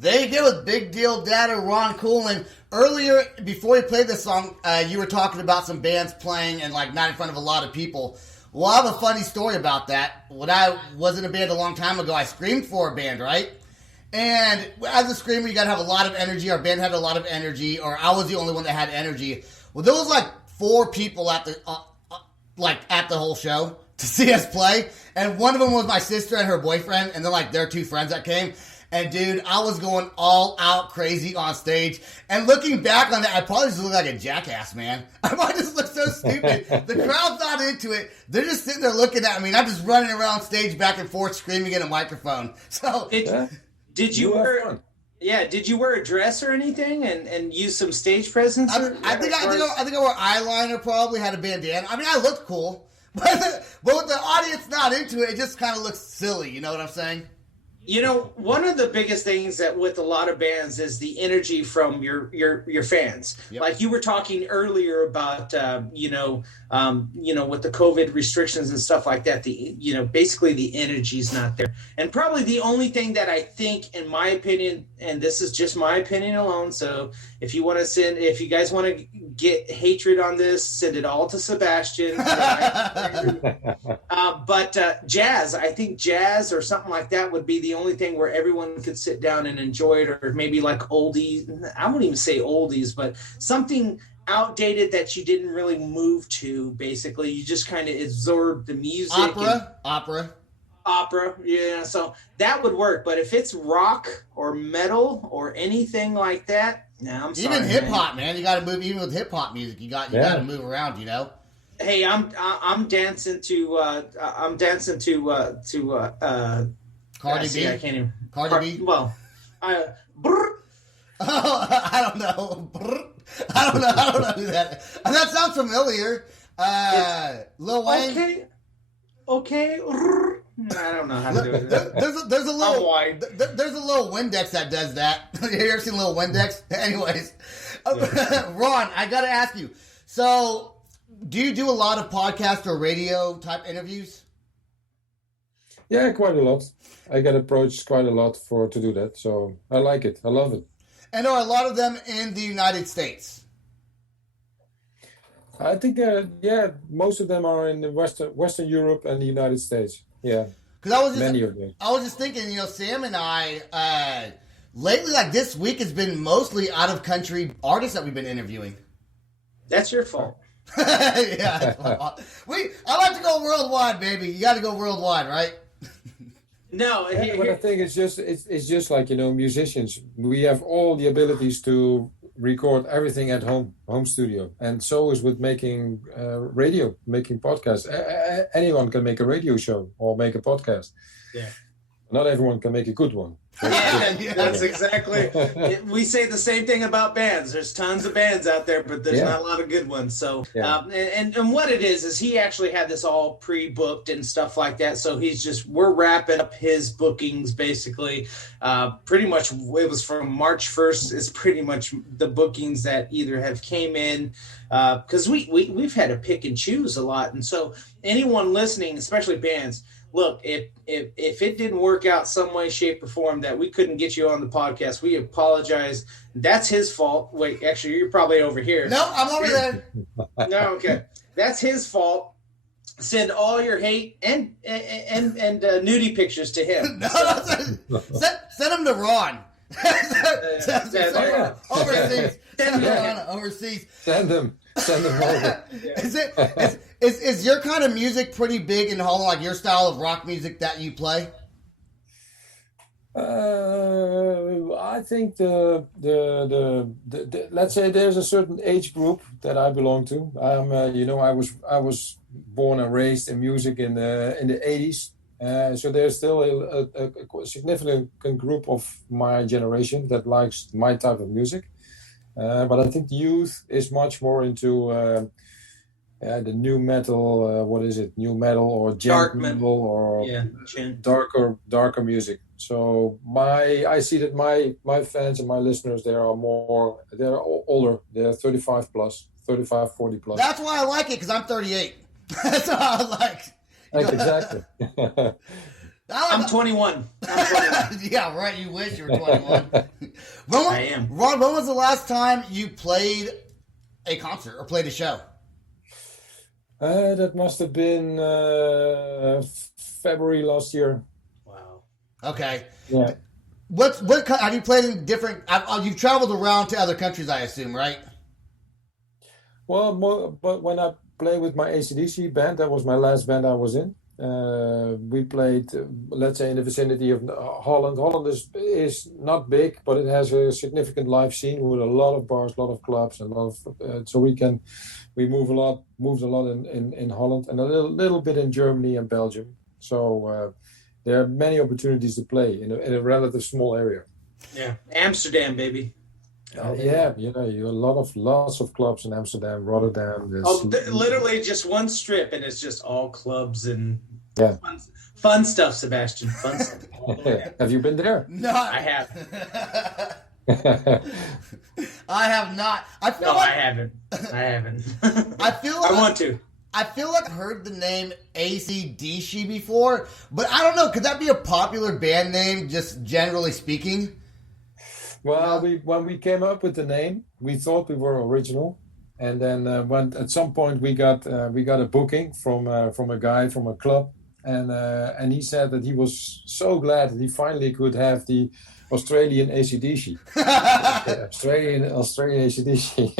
There you go with Big Deal Dad and Ron Coolen. Earlier, before you played this song, you were talking about some bands playing and like not in front of a lot of people. Well, I have a funny story about that. When I was in a band a long time ago, I screamed for a band, right? And as a screamer, you got to have a lot of energy. Our band had a lot of energy, or I was the only one that had energy. Well, there was like 4 people at the at the whole show to see us play, and one of them was my sister and her boyfriend, and then like their 2 friends that came. And dude, I was going all out crazy on stage. And looking back on that, I probably just look like a jackass, man. I might just look so stupid. The crowd's not into it. They're just sitting there looking at me, and I'm just running around stage back and forth screaming in a microphone. So did you wear? Yeah, did you wear a dress or anything and use some stage presence? I think I wore eyeliner, probably had a bandana. I mean, I looked cool, but with the audience not into it, it just kind of looks silly. You know what I'm saying? You know, one of the biggest things that with a lot of bands is the energy from your fans. Yep. Like you were talking earlier about, with the COVID restrictions and stuff like that, basically the energy's not there. And probably the only thing that I think, in my opinion, and this is just my opinion alone, so if you guys want to get hatred on this, send it all to Sebastian. But jazz, I think jazz or something like that would be the only thing where everyone could sit down and enjoy it, or maybe like oldies. I wouldn't even say oldies, but something outdated that you didn't really move to. Basically, you just kind of absorbed the music. Opera, yeah. So that would work. But if it's rock or metal or anything like that, no, I'm sorry. Even hip hop, man. You got to move. Even with hip hop music, you got to move around. You know. Hey, I'm dancing to Cardi B. I can't even. Cardi B. Well, I don't know. I don't know who that is. That sounds familiar. Lil Wayne. Okay. I don't know how to do it. There's a little Windex that does that. You ever seen Lil Windex? Anyways, Ron, I gotta ask you. So, do you do a lot of podcast or radio type interviews? Yeah, quite a lot. I get approached quite a lot to do that, so I like it. I love it. And are a lot of them in the United States? I think, most of them are in the Western Europe and the United States. Yeah, because many of them. I was just thinking, Sam and I lately, like this week, has been mostly out of country artists that we've been interviewing. That's your fault. Yeah, I like to go worldwide, baby. You got to go worldwide, right? No, but I think it's just like musicians. We have all the abilities to record everything at home studio, and so is with making radio, making podcasts. Anyone can make a radio show or make a podcast. Yeah. Not everyone can make a good one. Yeah, that's exactly. We say the same thing about bands. There's tons of bands out there, but there's not a lot of good ones. So, and what it is he actually had this all pre-booked and stuff like that. So we're wrapping up his bookings basically. Pretty much, it was from March 1st is pretty much the bookings that either have came in because we've had to pick and choose a lot. And so anyone listening, especially bands. Look, if it didn't work out some way, shape, or form that we couldn't get you on the podcast, we apologize. That's his fault. Wait, actually, you're probably over here. No, I'm over there. No, okay. That's his fault. Send all your hate and nudie pictures to him. Send them to Ron. Overseas. Overseas. Send them over. Is your kind of music pretty big in Holland, like your style of rock music that you play? I think the let's say there's a certain age group that I belong to. I was born and raised in music in the 80s. So there's still a significant group of my generation that likes my type of music. But I think the youth is much more into the new metal. What is it? New metal or dark metal or darker music. So I see that my fans and my listeners they're older. They're 35 plus, 35, 40 plus. That's why I like it because I'm 38. That's why I like. Exactly. I'm 21. Yeah, right. You wish you were 21. I am. Ron, when was the last time you played a concert or played a show? That must have been February last year. Wow. Okay. Yeah. What have you played in different? You've traveled around to other countries, I assume, right? Well, but when I played with my AC/DC band, that was my last band I was in. We played, let's say, in the vicinity of Holland. Holland is not big, but it has a significant live scene with a lot of bars, a lot of clubs, and a lot of. So we moved a lot in Holland, and a little bit in Germany and Belgium. So there are many opportunities to play in a relative small area. Yeah, Amsterdam, baby. Yeah, you lots of clubs in Amsterdam, Rotterdam. Literally just one strip, and it's just all clubs and fun stuff, Sebastian. Fun stuff. Have you been there? No, I have. I have not. I haven't. I feel like I want to. I feel like I've heard the name AC/DC before, but I don't know. Could that be a popular band name, just generally speaking? Well, when we came up with the name, we thought we were original, and then when at some point we got a booking from a guy from a club, and he said that he was so glad that he finally could have the Australian AC/DC. Australian AC/DC.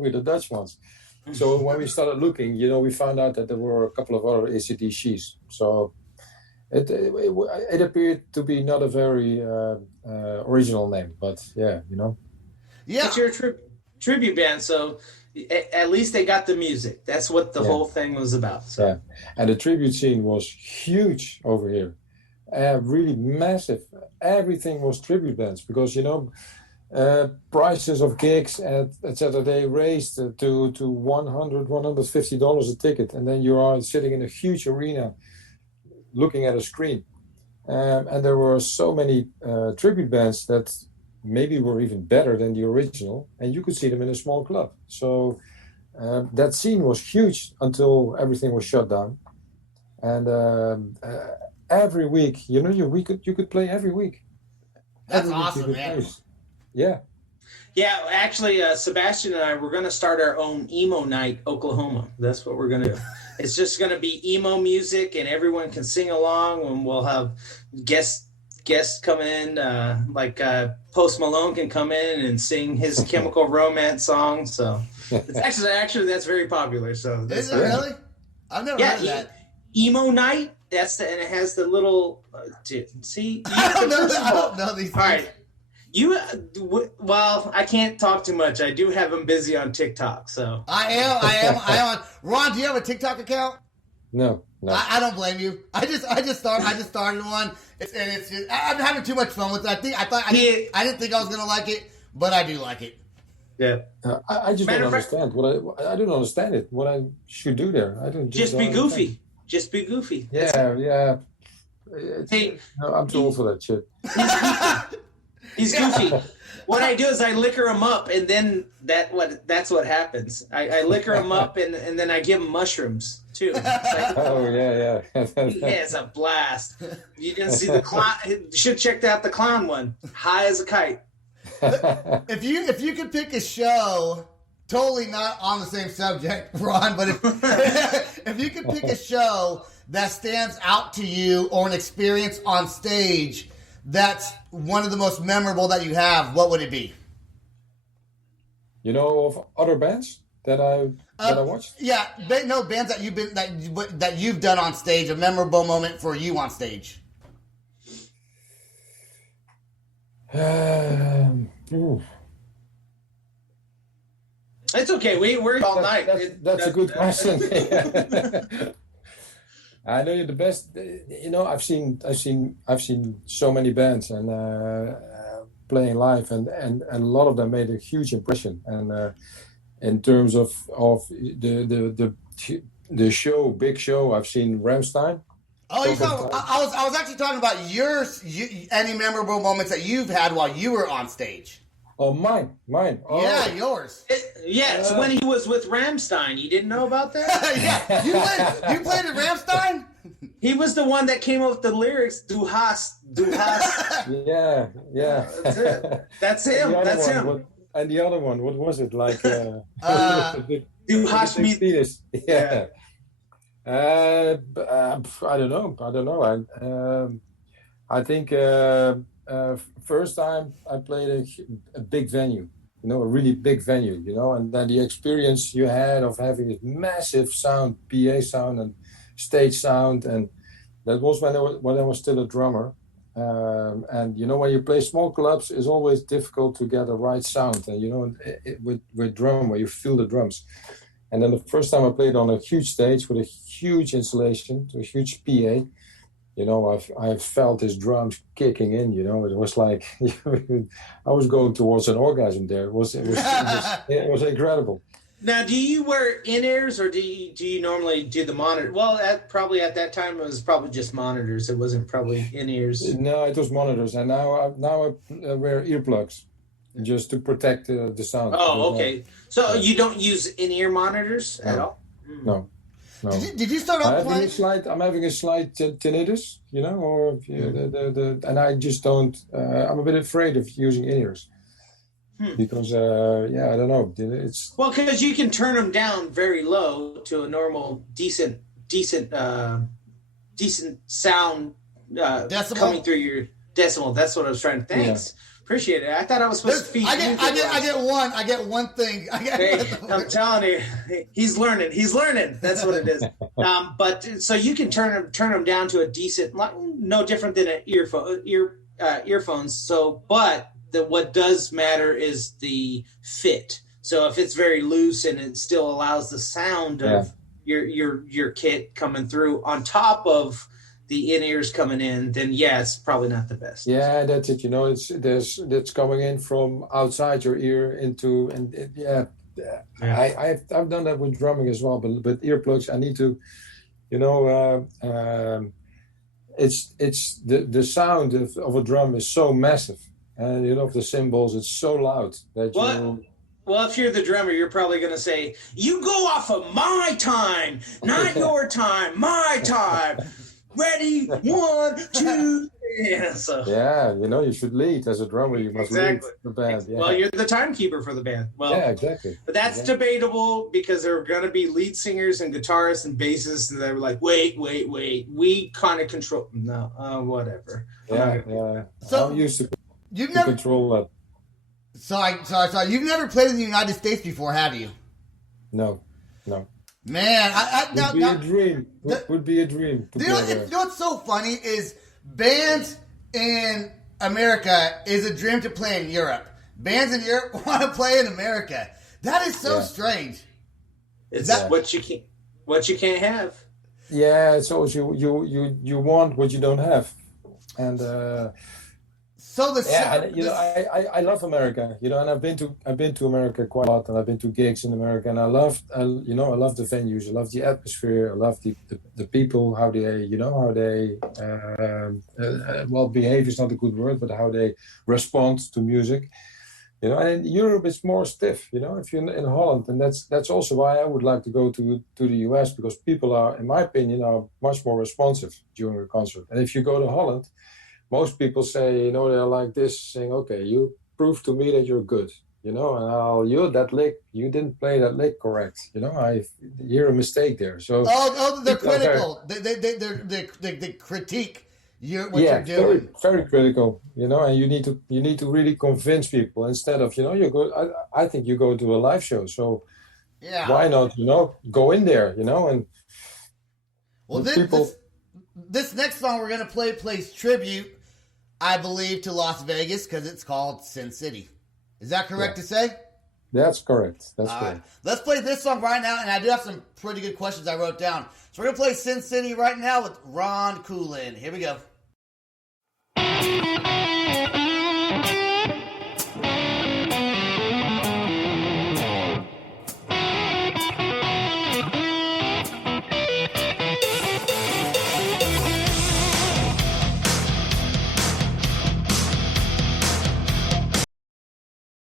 We're the Dutch ones. So when we started looking, we found out that there were a couple of other AC/DCs. So it appeared to be not a very original name, but yeah. Yeah, but you're a tribute band, so at least they got the music. That's what the whole thing was about. So. Yeah, and the tribute scene was huge over here, really massive. Everything was tribute bands because prices of gigs etc. They raised to $150 a ticket, and then you are sitting in a huge arena looking at a screen, and there were so many tribute bands that maybe were even better than the original, and you could see them in a small club. So that scene was huge until everything was shut down, and every week you could play every week. That's awesome, man. Play. Yeah. Yeah, actually, Sebastian and I, we're going to start our own emo night, Oklahoma. That's what we're going to do. It's just going to be emo music, and everyone can sing along, and we'll have guests coming in, like Post Malone can come in and sing his Chemical Romance song. So it's actually that's very popular. So is it really? I've never heard of that. Emo night. And it has the little. See, I don't know these things. All right. Well, I can't talk too much. I do have him busy on TikTok, so. I am. Ron, do you have a TikTok account? No. I don't blame you. I just started one, and I'm having too much fun with it. I didn't think I was gonna like it, but I do like it. Yeah. I just don't understand I don't understand it. What I should do there? I don't. Just be goofy. Just be goofy. Yeah. Hey, no, I'm too old for that shit. He's goofy. What I do is I liquor him up, and then that's what happens. I liquor him up, and then I give him mushrooms too. Oh yeah. It's a blast. You didn't see the clown? You should check out the clown one. High as a kite. If you could pick a show, totally not on the same subject, Ron, but if you could pick a show that stands out to you or an experience on stage that's one of the most memorable that you have, what would it be? Of other bands that I watched? Yeah, bands that you've done on stage, a memorable moment for you on stage. It's okay. We're all night. That's a good question. I know you're the best. I've seen so many bands and playing live, and a lot of them made a huge impression. And in terms of the big show, I've seen Rammstein. Oh, I was actually talking about any memorable moments that you've had while you were on stage. Oh, mine. Oh. Yeah, yours. Yes, when he was with Rammstein. You didn't know about that? Yeah, you played at Rammstein? He was the one that came up with the lyrics, Du hast. Yeah. That's him. That's him. And the other one, what was it? Like, Du hast mich. Yeah. I don't know. I think first time I played a big venue, a really big venue, and then the experience you had of having this massive sound, PA sound and stage sound, and that was when I was still a drummer. And when you play small clubs, it's always difficult to get the right sound, and with drum where you feel the drums. And then the first time I played on a huge stage with a huge installation, a huge PA, I felt his drums kicking in. It was like I was going towards an orgasm there. It was incredible. Now, do you wear in-ears or do you normally do the monitor? Well, probably at that time it was probably just monitors. It wasn't probably in-ears. No, it was monitors, and now I wear earplugs just to protect the sound. Oh, okay. So you don't use in-ear monitors at all? No. Did you start off playing? I'm having a slight tinnitus, and I just don't. I'm a bit afraid of using in-ears. Because I don't know. It's because you can turn them down very low to a normal, decent sound coming through your decimal. That's what I was trying to. Thanks, appreciate it. I thought I was supposed to feed. I get one thing. I'm telling you, he's learning. That's what it is. But so you can turn them down to a decent, no different than an earphones. So, but. What does matter is the fit. So if it's very loose and it still allows the sound of your kit coming through on top of the in-ears coming in, then it's probably not the best. Yeah, that's it. It's coming in from outside your ear into I've done that with drumming as well, but earplugs I need to, it's the sound of a drum is so massive. And the cymbals, it's so loud that Well, if you're the drummer, you're probably going to say, "You go off of my time, not your time, my time. Ready, 1, 2." You should lead as a drummer. You must lead the band. Yeah. Well, you're the timekeeper for the band. Well, yeah, exactly. But that's debatable because there are going to be lead singers and guitarists and bassists that are like, wait. We kind of control. No, whatever. Yeah. So I'm used to control that. Sorry. You've never played in the United States before, have you? No. Man, Would be a dream. You know what's so funny is bands in America is a dream to play in Europe. Bands in Europe want to play in America. That is so strange. It's what you can't have. Yeah, it's always you want what you don't have, and. I love America, and I've been to America quite a lot, and I've been to gigs in America, and I love the venues, I love the atmosphere, I love the people, how they behave is not a good word, but how they respond to music, and in Europe it's more stiff, if you're in Holland, and that's also why I would like to go to the US, because people are, in my opinion, are much more responsive during a concert. And if you go to Holland, most people say, they're like this, saying, "Okay, you prove to me that you're good, and that lick, you didn't play that lick correct, I hear a mistake there." So they're critical. They critique what you're doing. Very, very critical, and you need to really convince people instead of, you go. I think you go to a live show, so why not, go in there, and this next song we're gonna play plays tribute, I believe, to Las Vegas because it's called Sin City. Is that correct to say? That's correct. That's correct. Right. Let's play this song right now, and I do have some pretty good questions I wrote down. So we're gonna play Sin City right now with Ron Coolen. Here we go.